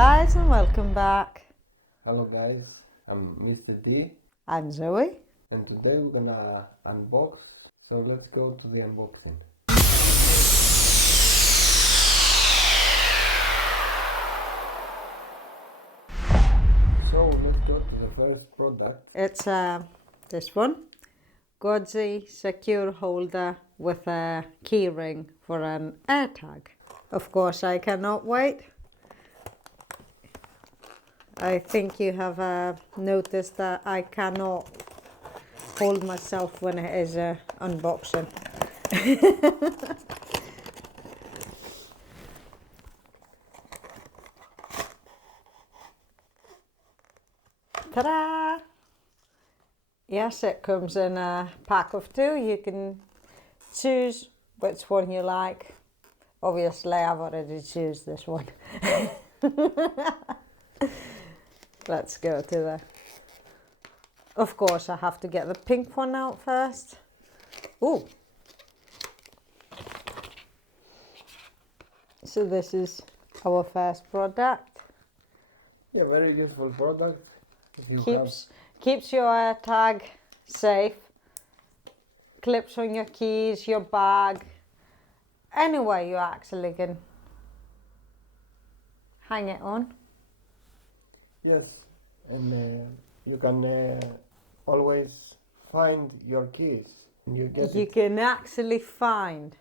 guys, and welcome back. Hello guys, I'm Mr. D I'm Zoe. and today we're gonna unbox, so let's go to the unboxing. So let's go to the first product. It's this one, Goji secure holder with a keyring for an AirTag. Of course, I cannot wait. I think you have noticed that I cannot hold myself when it is unboxing. Ta-da! Yes, it comes in a pack of 2. You can choose which one you like. Obviously, I've already choose this one. Let's go to the... Of course, I have to get the pink one out first. Ooh! So this is our first product. Yeah, very useful product. If you Keeps your AirTag safe. Clips on your keys, your bag. Anywhere you actually can hang it on. Yes, and you can always find your keys. You can actually find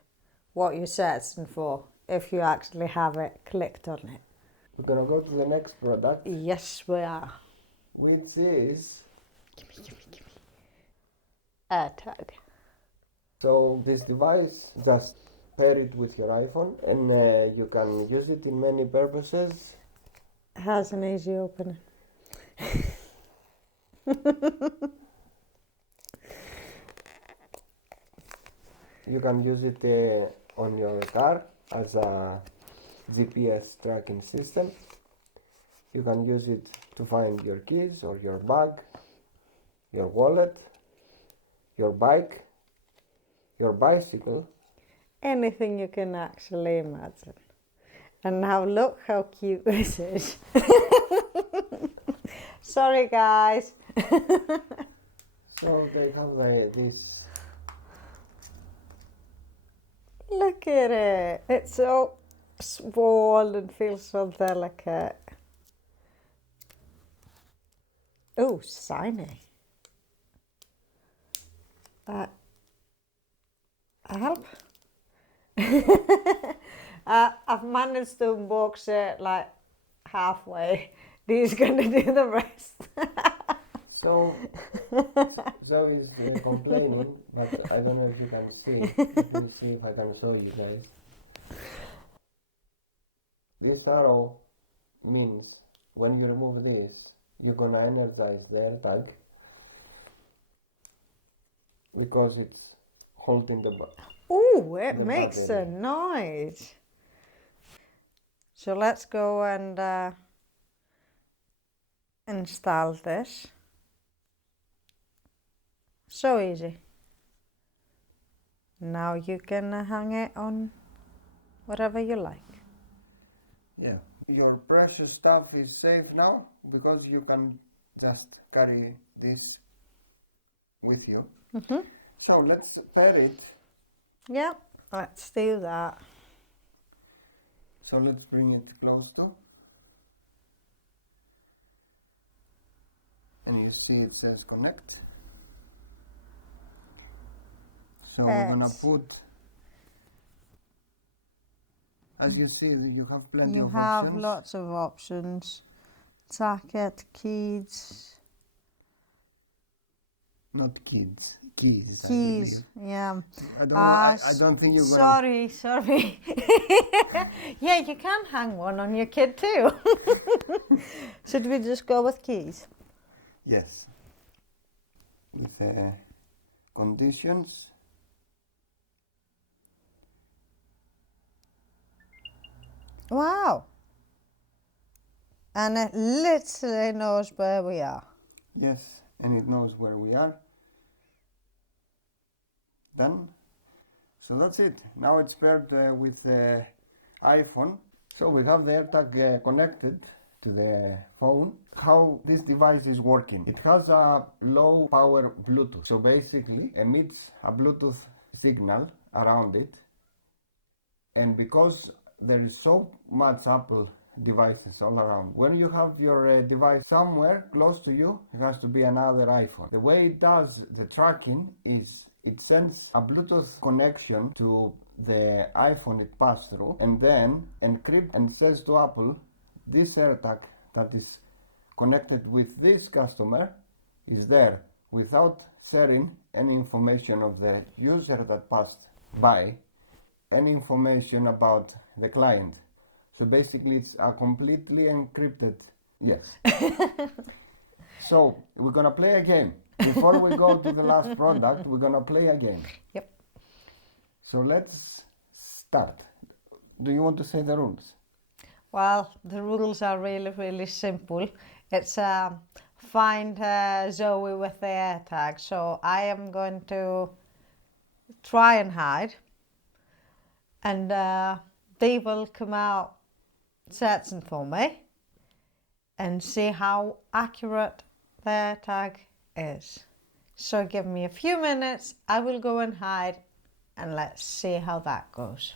what you're searching for if you actually have it clicked on it. We're gonna go to the next product. Yes, we are. Which is... Gimme. AirTag. So this device, just pair it with your iPhone and you can use it in many purposes. It has an easy opening. You can use it on your car as a GPS tracking system. You can use it to find your keys or your bag, your wallet, your bike, your bicycle. Anything you can actually imagine. And now look how cute this is. Sorry guys. So they have this... Look at it. It's so small and feels so delicate. Oh, shiny. Help. I've managed to unbox it like halfway. Dee's gonna do the rest. So Zoe's complaining, but I don't know if you can see. Let me see if I can show you guys. This arrow means when you remove this, you're gonna energize the AirTag because it's holding the Ooh, it the makes battery. a noise. So let's go and install this. So easy. Now you can hang it on whatever you like. Yeah. Your precious stuff is safe now because you can just carry this with you. Mm-hmm. So let's pair it. Yep, let's do that. So let's bring it close to. And you see it says connect. So we're gonna put, as you see, you have plenty of options. You have lots of options. Jacket, keys. Not kids, keys. Keys, yeah. I don't think you're gonna... Sorry. Yeah, you can hang one on your kid too. Should we just go with keys? Yes. With conditions. Wow. And it literally knows where we are. Yes, and it knows where we are. Done. So that's it. Now it's paired with iPhone. So we have the AirTag connected to the phone. How this device is working. It has a low power Bluetooth. So basically emits a Bluetooth signal around it. And because there is so much Apple devices all around, when you have your device somewhere close to you, it has to be another iPhone. The way it does the tracking is it sends a Bluetooth connection to the iPhone it passed through, and then encrypt and says to Apple, this AirTag that is connected with this customer is there, without sharing any information of the user that passed by, any information about the client. So basically it's a completely encrypted, yes. So we're gonna play a game. Before we go to the last product, we're gonna play a game. Yep. So let's start. Do you want to say the rules? Well, the rules are really, really simple. It's find Zoe with the AirTag. So I am going to try and hide, and they will come out searching for me and see how accurate the AirTag is. So give me a few minutes, I will go and hide, and let's see how that goes.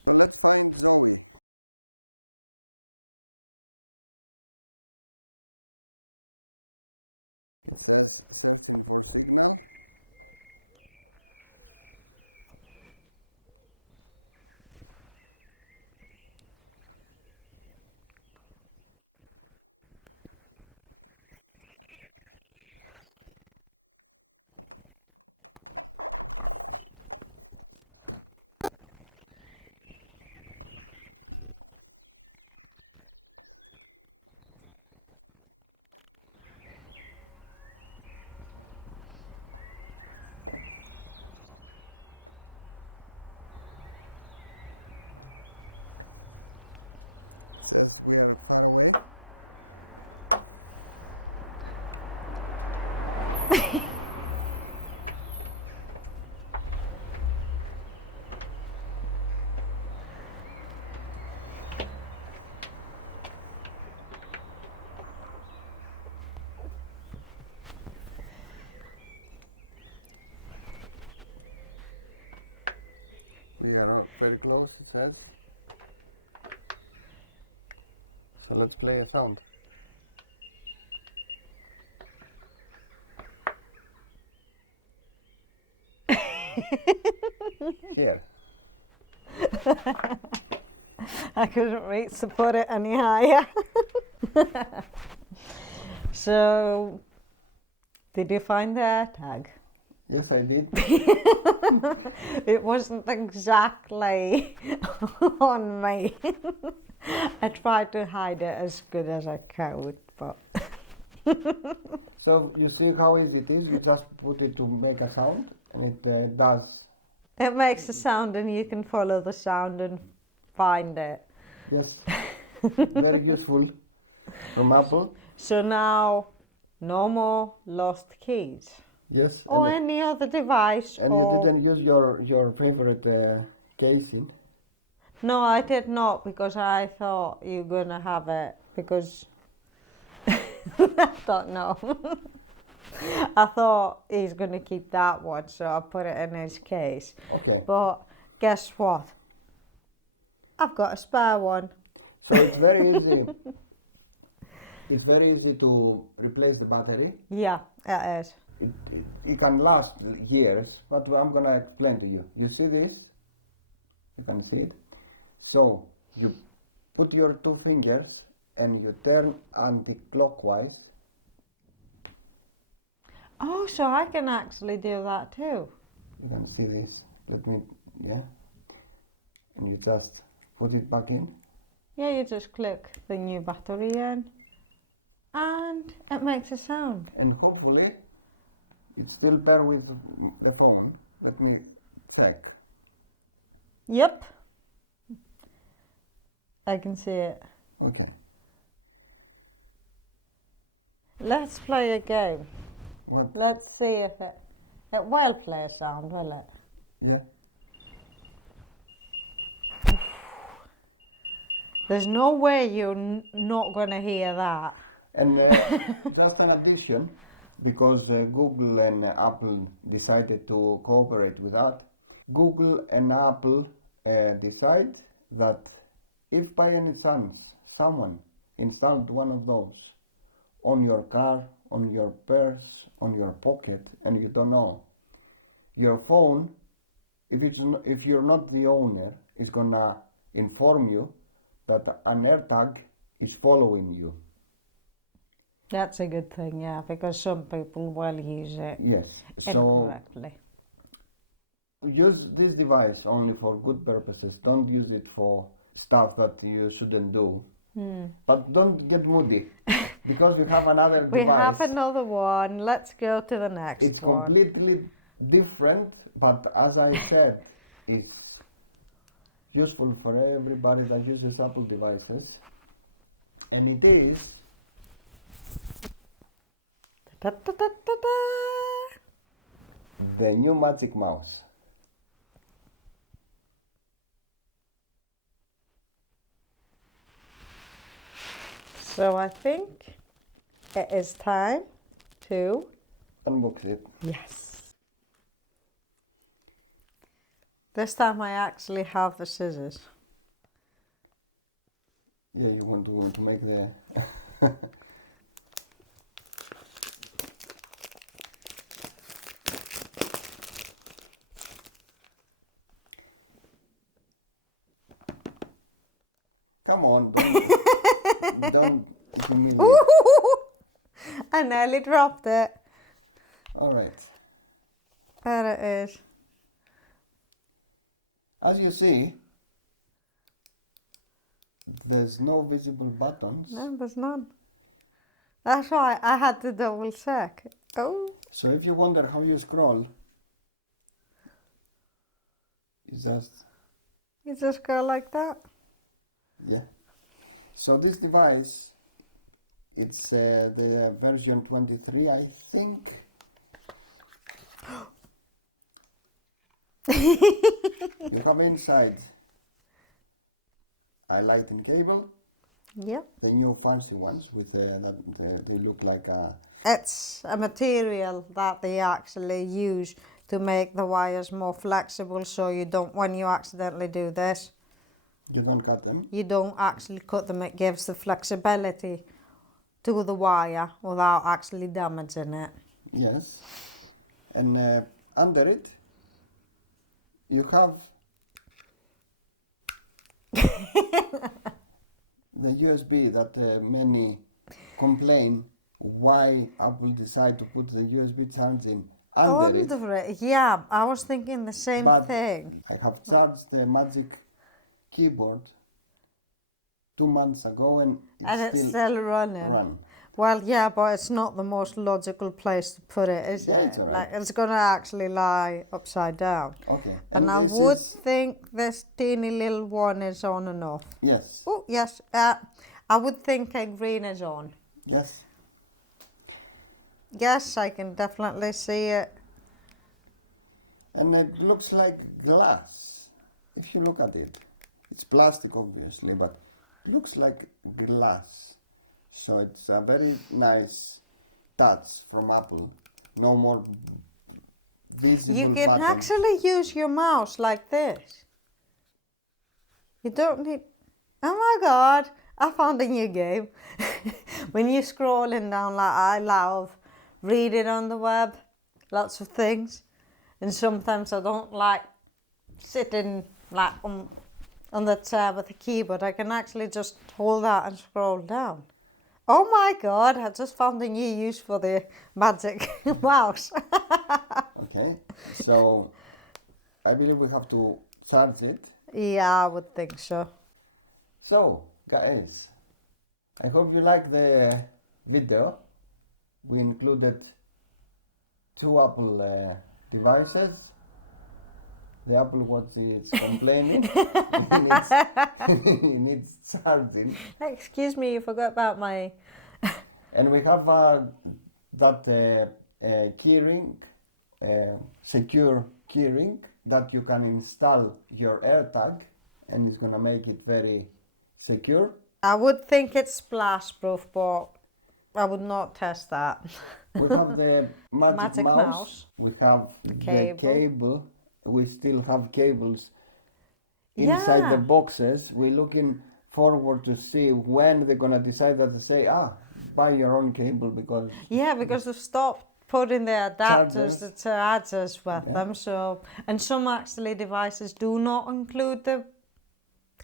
Yeah, very close, it says. So let's play a sound. Here. I couldn't reach to put it any higher. So, did you find the AirTag? Yes, I did. It wasn't exactly on me. I tried to hide it as good as I could, but... So you see how easy it is? You just put it to make a sound, and it does. It makes a sound and you can follow the sound and find it. Yes, very useful from Apple. So now, no more lost keys. Yes. Or and any other device. and or... you didn't use your favorite casing. No, I did not, because I thought you were gonna have it, because I don't know. I thought he's gonna keep that one, so I put it in his case. Okay. But guess what? I've got a spare one. So it's very easy. It's very easy to replace the battery. Yeah, it is. It can last years, but I'm gonna explain to you. You see this? You can see it. So you put your two fingers and you turn anti-clockwise. Oh, so I can actually do that too. You can see this. Let me, yeah. And you just put it back in. Yeah, you just click the new battery in and it makes a sound. And hopefully it still pair with the phone. Let me check. Yep. I can see it. Okay. Let's play a game. What? Let's see if it will play a sound, will it? Yeah. There's no way you're not going to hear that. And just an addition, because Google and Apple decided to cooperate with that, Google and Apple decide that if by any chance someone installed one of those on your car, on your purse, on your pocket, and you don't know, your phone, if you're not the owner, is gonna inform you that an AirTag is following you. That's a good thing, yeah, because some people will use it Yes. So incorrectly. use this device only for good purposes. Don't use it for stuff that you shouldn't do. But don't get moody, because we have another We device. have another one. Let's go to the next It's one. completely different, but as I said, it's useful for everybody that uses Apple devices. And it is Da-da-da-da-da. the new Magic Mouse. So I think it is time to... Unbox it. Yes. This time I actually have the scissors. Yeah, you want to make the... Come on, don't humiliate. I nearly dropped it. All right. There it is. As you see, there's no visible buttons. No, there's none. That's why I had to double check. Oh. So if you wonder how you scroll, You just go like that? yeah. So this device, it's the version 23, I think. You have inside a lighting cable. Yep. The new fancy ones with they look like a... It's a material that they actually use to make the wires more flexible, so you don't, when you accidentally do this, You don't cut them. you don't actually cut them. It gives the flexibility to the wire without actually damaging it. Yes. And under it, you have the USB that many complain why Apple decide to put the USB charging under it. Under it, yeah, I was thinking the same But thing. I have charged the Magic Keyboard 2 months ago and It's still running. run. Well, yeah, but it's not the most logical place to put it, is Yeah, it? it's alright. Like, it's going to actually lie upside down. Okay. And I this would is- think this teeny little one is on and off. Yes. Oh, yes. I would think a green is on. Yes. Yes, I can definitely see it. And it looks like glass. If you look at it, it's plastic obviously, but it looks like glass. So it's a very nice touch from Apple. No more visible You can buttons. actually use your mouse like this. You don't need... Oh my God, I found a new game. When you're scrolling down, like I love reading on the web, lots of things. And sometimes I don't like sitting like on the chair with a keyboard. I can actually just hold that and scroll down. Oh my God, I just found a new use for the Magic Mouse. Okay, so I believe we have to charge it. Yeah, I would think so. So, guys, I hope you like the video. We included 2 Apple devices. The Apple Watch is complaining. It needs charging. Excuse me, you forgot about my... And we have that keyring, secure keyring that you can install your AirTag, and it's gonna make it very secure. I would think it's splash proof, but I would not test that. We have the magic mouse. Mouse. We have the cable. We still have cables inside the Yeah. boxes. We're looking forward to see when they're gonna decide that to say, buy your own cable because Yeah, because they've stopped putting the adapters, Chargers. the chargers with them. So, and some actually devices do not include the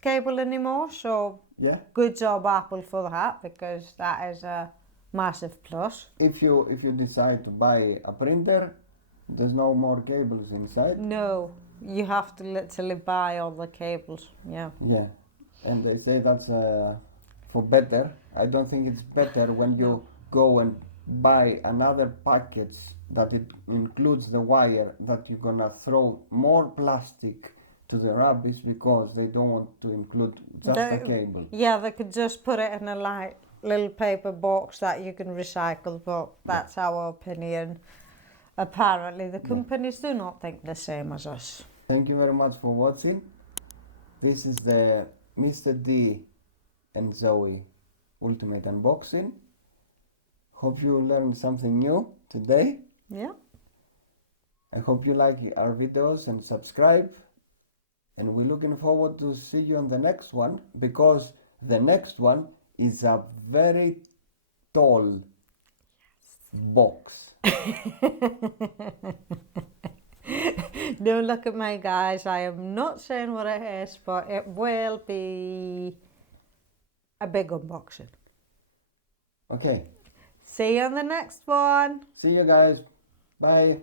cable anymore. So, yeah. good job Apple for that, because that is a massive plus. If you decide to buy a printer, there's no more cables inside. No, you have to literally buy all the cables. Yeah. Yeah, and they say that's for better. I don't think it's better when you go and buy another package that it includes the wire, that you're gonna throw more plastic to the rubbish because they don't want to include just a cable. Yeah, they could just put it in a little paper box that you can recycle, but that's our opinion. Apparently, the companies do not think the same as us. Thank you very much for watching. This is the Mr. D and Zoe Ultimate Unboxing. Hope you learned something new today. Yeah. I hope you like our videos and subscribe. And we're looking forward to see you on the next one, because the next one is a very tall box. Don't look at me, guys. I am not saying what it is, but it will be a big unboxing. Okay. See you on the next one. See you guys. Bye.